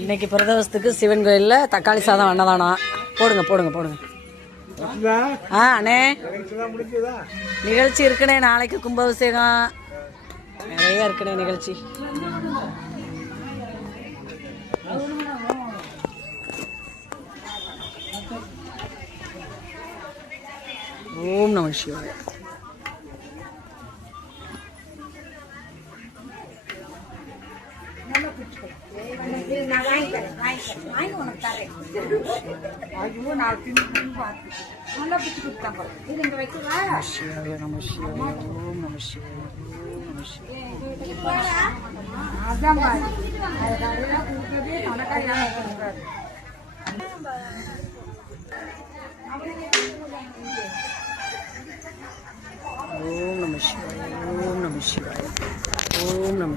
இன்னைக்கு பிரதோஷத்துக்கு சிவன் கோயிலில் தக்காளி சாதம் அன்னதானா. போடுங்க போடுங்க போடுங்க. அண்ணே நிகழ்ச்சி இருக்குண்ணே. நாளைக்கு கும்பாபிஷேகம் நிறைய இருக்குண்ணே நிகழ்ச்சி. ஓம் நம சிவாய. ஓம் நம சிவாய. ஓம் நம சிவாய. ஓம் நம சிவாய. ஓம் நம